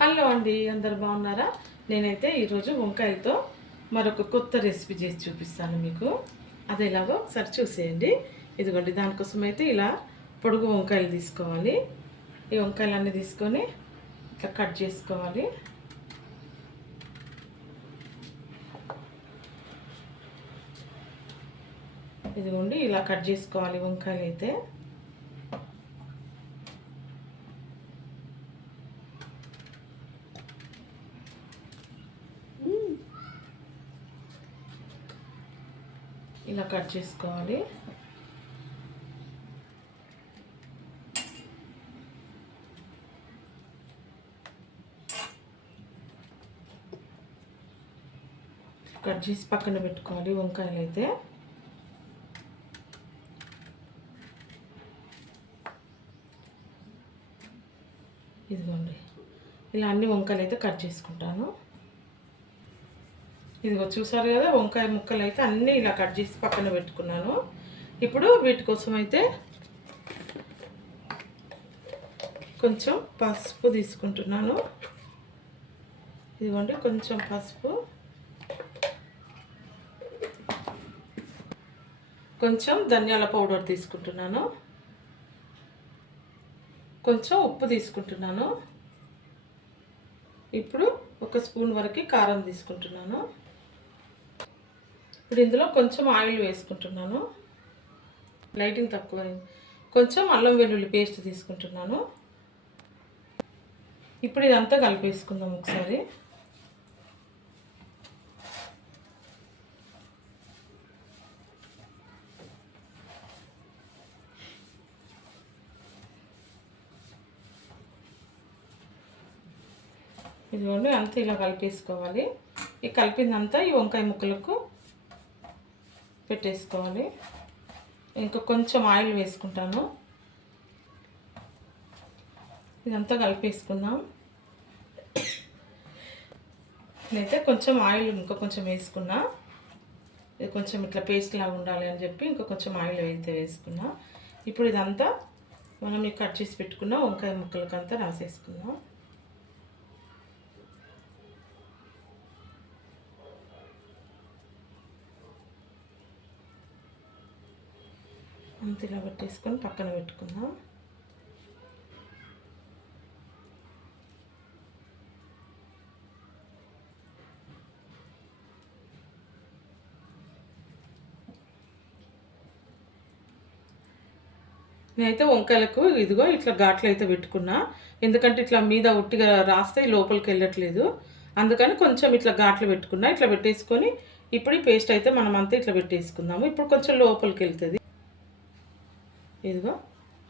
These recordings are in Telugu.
హలో అండి, అందరు బాగున్నారా? నేనైతే ఈరోజు వంకాయలతో మరొక కొత్త రెసిపీ చేసి చూపిస్తాను మీకు. అది ఎలాగో ఒకసారి చూసేయండి. ఇదిగోండి, దానికోసం అయితే ఇలా పొడుగు వంకాయలు తీసుకోవాలి. ఈ వంకాయలన్నీ తీసుకొని ఇట్లా కట్ చేసుకోవాలి. ఇదిగోండి, ఇలా కట్ చేసుకోవాలి వంకాయలు అయితే. ఇలా కట్ చేసుకోవాలి. కట్ చేసి పక్కన పెట్టుకోవాలి వంకాయలు అయితే. ఇదిగోండి, ఇలా అన్ని వంకాయలు అయితే కట్ చేసుకుంటాను. ఇదిగో చూసారు కదా, వంకాయ ముక్కలు అయితే అన్నీ ఇలా కట్ చేసి పక్కన పెట్టుకున్నాను. ఇప్పుడు వీటి కోసం అయితే కొంచెం పసుపు తీసుకుంటున్నాను. ఇదిగోండి, కొంచెం పసుపు, కొంచెం ధనియాల పౌడర్ తీసుకుంటున్నాను, కొంచెం ఉప్పు తీసుకుంటున్నాను. ఇప్పుడు ఒక స్పూన్ వరకు కారం తీసుకుంటున్నాను. ఇప్పుడు ఇందులో కొంచెం ఆయిల్ వేసుకుంటున్నాను. లైటింగ్ తక్కువ. కొంచెం అల్లం వెల్లుల్లి పేస్ట్ తీసుకుంటున్నాను. ఇప్పుడు ఇదంతా కలిపేసుకుందాం ఒకసారి. ఇదిగోండి, అంతా ఇలా కలిపేసుకోవాలి. ఈ కలిపిందంతా ఈ వంకాయ ముక్కలకు పెట్టేసుకోవాలి. ఇంకా కొంచెం ఆయిల్ వేసుకుంటాను. ఇదంతా కలిపేసుకుందాం. నేనైతే కొంచెం ఆయిల్ ఇంకా కొంచెం వేసుకున్నా. ఇది కొంచెం ఇట్లా పేస్ట్ లాగా ఉండాలి అని చెప్పి ఇంకా కొంచెం ఆయిల్ అయితే వేసుకున్నా. ఇప్పుడు ఇదంతా మనం ఈ కట్ చేసి పెట్టుకున్న వంకాయ ముక్కలకంతా రాసేసుకుందాం. అంత ఇలా పెట్టేసుకొని పక్కన పెట్టుకుందాం. నేనైతే వంకాయలకు ఇదిగో ఇట్లా ఘాట్లు అయితే పెట్టుకున్నా. ఎందుకంటే ఇట్లా మీద ఉట్టిగా రాస్తే లోపలికి వెళ్ళట్లేదు. అందుకని కొంచెం ఇట్లా ఘాట్లు పెట్టుకున్నా. ఇట్లా పెట్టేసుకొని ఇప్పుడు ఈ పేస్ట్ అయితే మనం అంతా ఇట్లా పెట్టేసుకుందాము. ఇప్పుడు కొంచెం లోపలికి వెళ్తుంది. ఇదిగో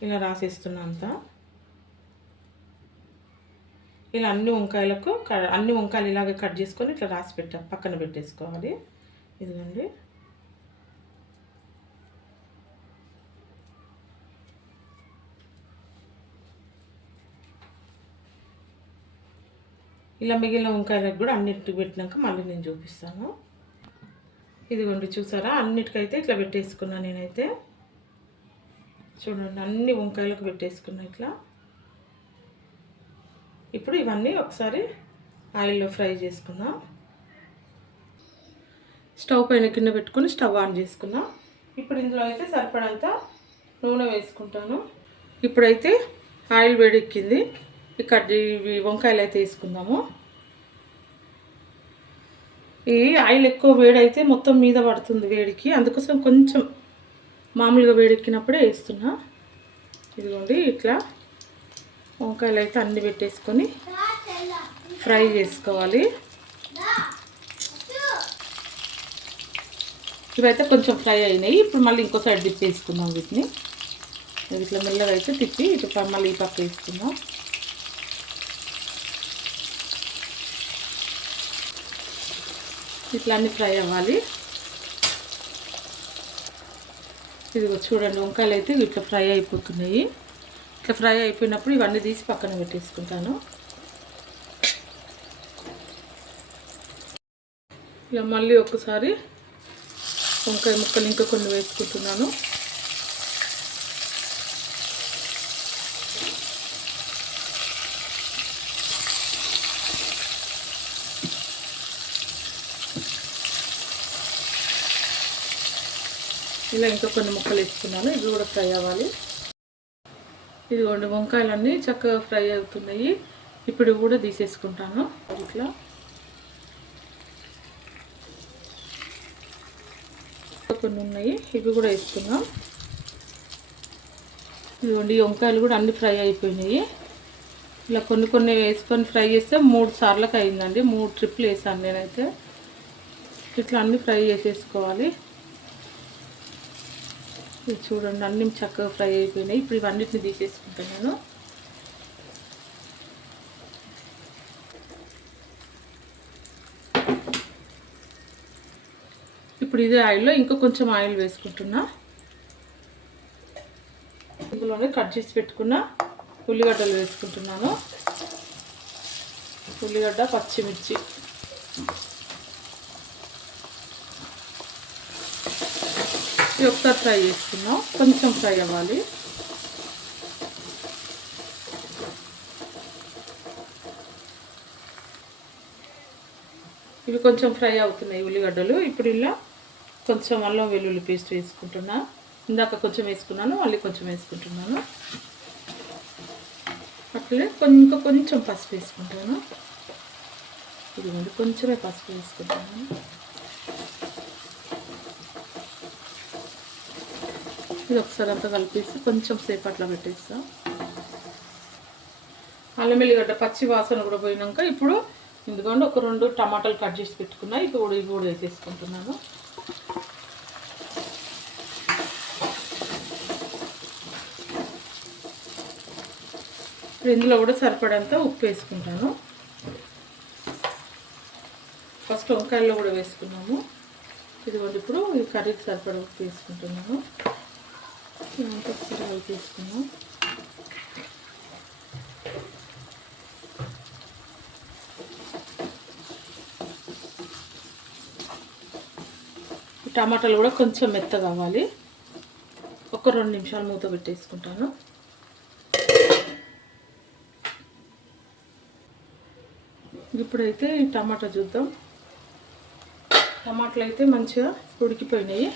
ఇలా రాసేస్తున్నా అంతా. ఇలా అన్ని వంకాయలు ఇలాగే కట్ చేసుకొని ఇట్లా రాసి పక్కన పెట్టేసుకోవాలి. ఇదిగోండి, ఇలా మిగిలిన వంకాయలకు కూడా అన్నిటికి పెట్టినాక మళ్ళీ నేను చూపిస్తాను. ఇదిగోండి, చూసారా, అన్నిటికైతే ఇట్లా పెట్టేసుకున్నా నేనైతే. చూడండి, అన్ని వంకాయలకు పెట్టేసుకున్నా ఇట్లా. ఇప్పుడు ఇవన్నీ ఒకసారి ఆయిల్లో ఫ్రై చేసుకుందాం. స్టవ్ పైన కింద పెట్టుకొని స్టవ్ ఆన్ చేసుకున్నా. ఇప్పుడు ఇందులో అయితే సరిపడంత నూనె వేసుకుంటాను. ఇప్పుడైతే ఆయిల్ వేడెక్కింది. ఇక్కడ ఇవి వంకాయలు అయితే వేసుకుందాము. ఈ ఆయిల్ ఎక్కువ వేడైతే మొత్తం మీద పడుతుంది వేడికి. అందుకోసం కొంచెం మామూలుగా వేడెక్కినప్పుడే వేస్తున్నా. ఇదిగోండి, ఇట్లా వంకాయలు అయితే అన్నీ పెట్టేసుకొని ఫ్రై చేసుకోవాలి. ఇవైతే కొంచెం ఫ్రై అయినాయి. ఇప్పుడు మళ్ళీ ఇంకో సైడ్ తిప్పేసుకుందాం వీటిని. ఇట్లా మెల్లగా అయితే తిప్పి ఇట్లా మళ్ళీ ఈ పక్క వేసుకుందాం. ఇట్లా అన్నీ ఫ్రై అవ్వాలి. ఇదిగో చూడండి, వంకాయలు అయితే ఇట్లా ఫ్రై అయిపోతున్నాయి. ఇట్లా ఫ్రై అయిపోయినప్పుడు ఇవన్నీ తీసి పక్కన పెట్టేసుకుంటాను. ఇక మళ్ళీ ఒకసారి వంకాయ ముక్కలు ఇంకా కొన్ని వేసుకుంటున్నాను. ఇలా ఇంకా కొన్ని ముక్కలు వేసుకున్నాను, ఇవి కూడా ఫ్రై అవ్వాలి. ఇదిగోండి వంకాయలన్నీ చక్కగా ఫ్రై అవుతున్నాయి. ఇప్పుడు కూడా తీసేసుకుంటాను. ఇట్లా కొన్ని ఉన్నాయి, ఇవి కూడా వేసుకున్నాం. ఇదిగోండి వంకాయలు కూడా అన్ని ఫ్రై అయిపోయినాయి. ఇలా కొన్ని కొన్ని వేసుకొని ఫ్రై చేస్తే 3 సార్లకు అయిందండి, 3 ట్రిప్లు వేసాను నేనైతే. ఇట్లా అన్నీ ఫ్రై చేసేసుకోవాలి. ఇది చూడండి అన్నీ చక్కగా ఫ్రై అయిపోయినాయి. ఇప్పుడు ఇవన్నిటిని తీసేసుకుంటాను నేను. ఇప్పుడు ఇదే ఆయిల్లో ఇంకా కొంచెం ఆయిల్ వేసుకుంటున్నా. ఇందులోనే కట్ చేసి పెట్టుకున్న ఉల్లిగడ్డలు వేసుకుంటున్నాను. ఉల్లిగడ్డ, పచ్చిమిర్చి ఇది ఒకసారి ఫ్రై చేసుకున్నాం, కొంచెం ఫ్రై అవ్వాలి. ఇవి కొంచెం ఫ్రై అవుతున్నాయి ఉల్లిగడ్డలు. ఇప్పుడు ఇలా కొంచెం అల్లం వెల్లుల్లి పేస్ట్ వేసుకుంటున్నా. ఇందాక కొంచెం వేసుకున్నాను, మళ్ళీ కొంచెం వేసుకుంటున్నాను. అట్లే ఇంకా కొంచెం పసుపు వేసుకుంటాను. ఇదిగోండి కొంచెమే పసుపు వేసుకుంటాను. ఇది ఒకసారి అంతా కలిపేసి కొంచెం సేపు అట్లా పెట్టేస్తాం. అల్లం వెల్లిగడ్డ పచ్చి వాసన కూడా పోయినాక ఇప్పుడు ఎందుకంటే ఒక 2 టమాటాలు కట్ చేసి పెట్టుకున్నా. ఇప్పుడు ఇవి కూడా వేసేసుకుంటున్నాను. ఇందులో కూడా సరిపడంత ఉప్పు వేసుకుంటాను. ఫస్ట్ వంకాయల్లో కూడా వేసుకున్నాము. ఇదిగోండి ఇప్పుడు ఈ కర్రీకి సరిపడ ఉప్పు వేసుకుంటున్నాను. ఇదంతా ఒకసారి కలిపి వేసుకున్నాం. టమాటాలు కూడా కొంచెం మెత్తగా కావాలి. ఒక 2 నిమిషాలు మూత పెట్టేసుకుంటాను. ఇప్పుడైతే ఈ టమాటా చూద్దాం. టమాటాలు అయితే మంచిగా ఉడికిపోయినాయి.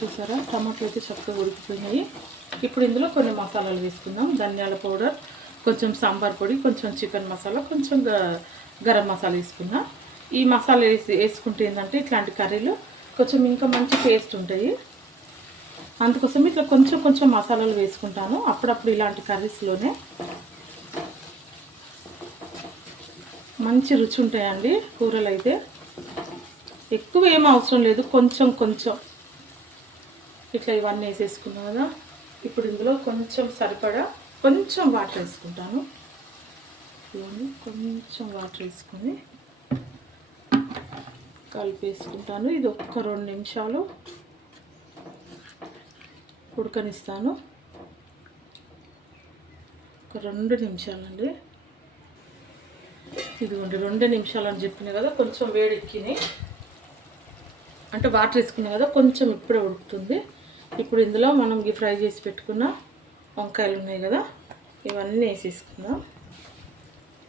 చూసారా, టమాటాలు అయితే చక్కగా ఉడికిపోయినాయి. ఇప్పుడు ఇందులో కొన్ని మసాలాలు వేసుకుందాం. ధనియాల పౌడర్, కొంచెం సాంబార్ పొడి, కొంచెం చికెన్ మసాలా, కొంచెం గరం మసాలా వేసుకున్నా. ఈ మసాలా వేసుకుంటే ఏంటంటే ఇట్లాంటి కర్రీలు కొంచెం ఇంకా మంచి టేస్ట్ ఉంటాయి. అందుకోసం ఇట్లా కొంచెం కొంచెం మసాలాలు వేసుకుంటాను అప్పుడప్పుడు. ఇలాంటి కర్రీస్లోనే మంచి రుచి ఉంటాయండి కూరలు అయితే. ఎక్కువ ఏం అవసరం లేదు, కొంచెం కొంచెం ఇట్లా ఇవన్నీ వేసేసుకున్నాను కదా. ఇప్పుడు ఇందులో కొంచెం సరిపడా కొంచెం వాటర్ వేసుకుంటాను. కొంచెం వాటర్ వేసుకొని కలిపేసుకుంటాను. ఇది ఒక్క 2 నిమిషాలు ఉడకనిస్తాను. ఒక 2 నిమిషాలండి. ఇదిగోండి 2 నిమిషాలు అని చెప్పినా కదా, కొంచెం వేడెక్కినాయి అంటే వాటర్ వేసుకున్నా కదా, కొంచెం ఇప్పుడే ఉడుకుతుంది. ఇప్పుడు ఇందులో మనం ఫ్రై చేసి పెట్టుకున్న వంకాయలు ఉన్నాయి కదా, ఇవన్నీ వేసేసుకుందాం.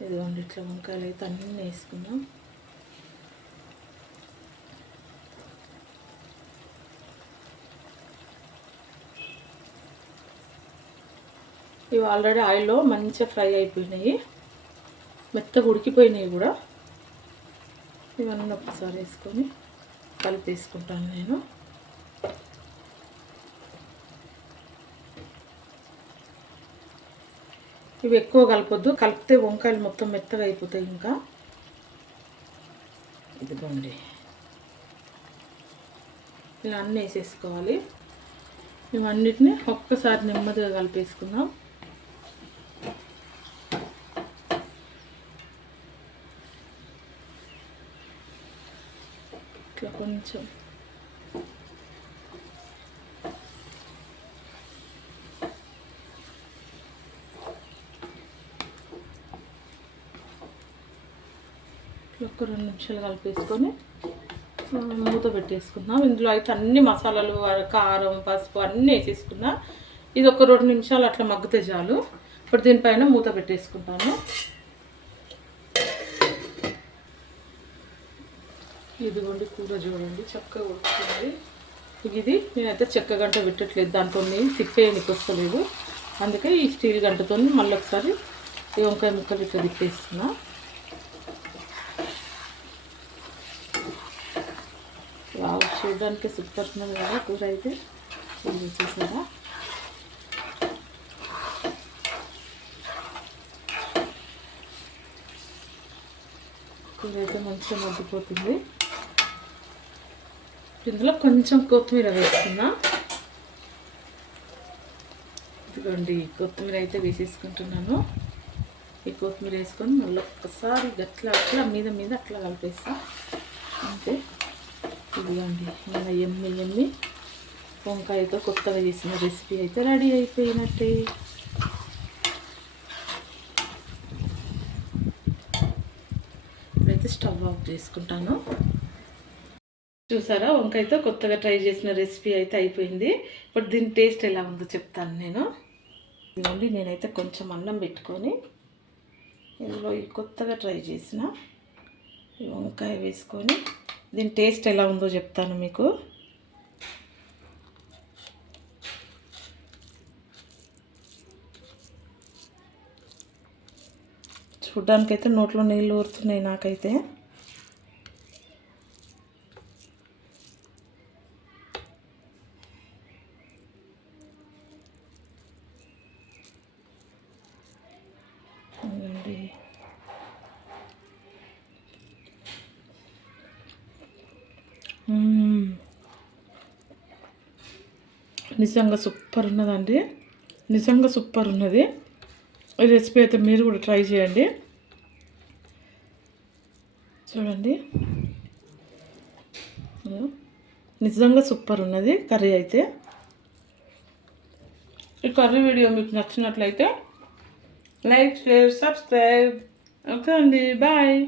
ఇదిగోండి ఇట్లా వంకాయలు అయితే అన్నీ వేసుకుందాం. ఇవి ఆల్రెడీ ఆయిల్లో మంచిగా ఫ్రై అయిపోయినాయి, మెత్తగా ఉడికిపోయినాయి కూడా. ఇవన్నీ ఒకసారి వేసుకొని కలిపేసుకుంటాను నేను. ఇవి ఎక్కువ కలపొద్దు, కలిపితే వంకాయలు మొత్తం మెత్తగా అయిపోతాయి. ఇంకా ఇదిగోండి ఇలా అన్నీ వేసేసుకోవాలి. ఇవన్నిటిని ఒక్కసారి నెమ్మదిగా కలిపేసుకుందాం. ఇట్లా కొంచెం ఒక 2 నిమిషాలు కలిపేసుకొని మూత పెట్టేసుకుందాం. ఇందులో అయితే అన్ని మసాలాలు, కారం, పసుపు అన్నీ వేసేసుకున్నా. ఇది ఒక 2 నిమిషాలు అట్లా మగ్గితే చాలు. ఇప్పుడు దీనిపైన మూత పెట్టేసుకుంటాను. ఇదిగోండి కూర చూడండి చక్కగా ఉడుకుతుంది. ఇది నేనైతే చెక్క గంట పెట్టట్లేదు, దాంతో నేను తిప్పేయనికి వస్తలేదు. అందుకే ఈ స్టీల్ గంటతో మళ్ళీ ఒకసారి ఈ వంకాయ ముక్కలు ఇట్లా తిప్పేస్తున్నా. చూడడానికి సూపర్ ఉన్నది కదా కూర అయితే. ఇది చూసారా, కూర అయితే మంచిగా మగ్గిపోతుంది. ఇందులో కొంచెం కొత్తిమీర వేసుకున్నా. ఇదిగోండి కొత్తిమీర అయితే వేసేసుకుంటున్నాను. ఈ కొత్తిమీర వేసుకొని మళ్ళీ ఒక్కసారి అట్లా మీద మీద అట్లా కలిపేస్తా అంతే. ఇదిగోండి మన ఎమ్మి వంకాయతో కొత్తగా చేసిన రెసిపీ అయితే రెడీ అయిపోయినట్టే. ఇప్పుడైతే స్టవ్ ఆఫ్ చేసుకుంటాను. చూసారా, వంకాయతో కొత్తగా ట్రై చేసిన రెసిపీ అయితే అయిపోయింది. ఇప్పుడు దీని టేస్ట్ ఎలా ఉందో చెప్తాను నేను. ఇదిగోండి నేనైతే కొంచెం అన్నం పెట్టుకొని ఇందులో ఈ కొత్తగా ట్రై చేసిన ఈ వంకాయ వేసుకొని దీని టేస్ట్ ఎలా ఉందో చెప్తాను మీకు. చూడ్డానికైతే నోట్లో నీళ్ళు ఊరుతున్నాయి నాకైతే. నిజంగా సూపర్ ఉన్నదండి, నిజంగా సూపర్ ఉన్నది. ఈ రెసిపీ అయితే మీరు కూడా ట్రై చేయండి. చూడండి నిజంగా సూపర్ ఉన్నది కర్రీ అయితే. ఈ కర్రీ వీడియో మీకు నచ్చినట్లయితే లైక్, షేర్, సబ్స్క్రైబ్. ఓకే అండి, బాయ్.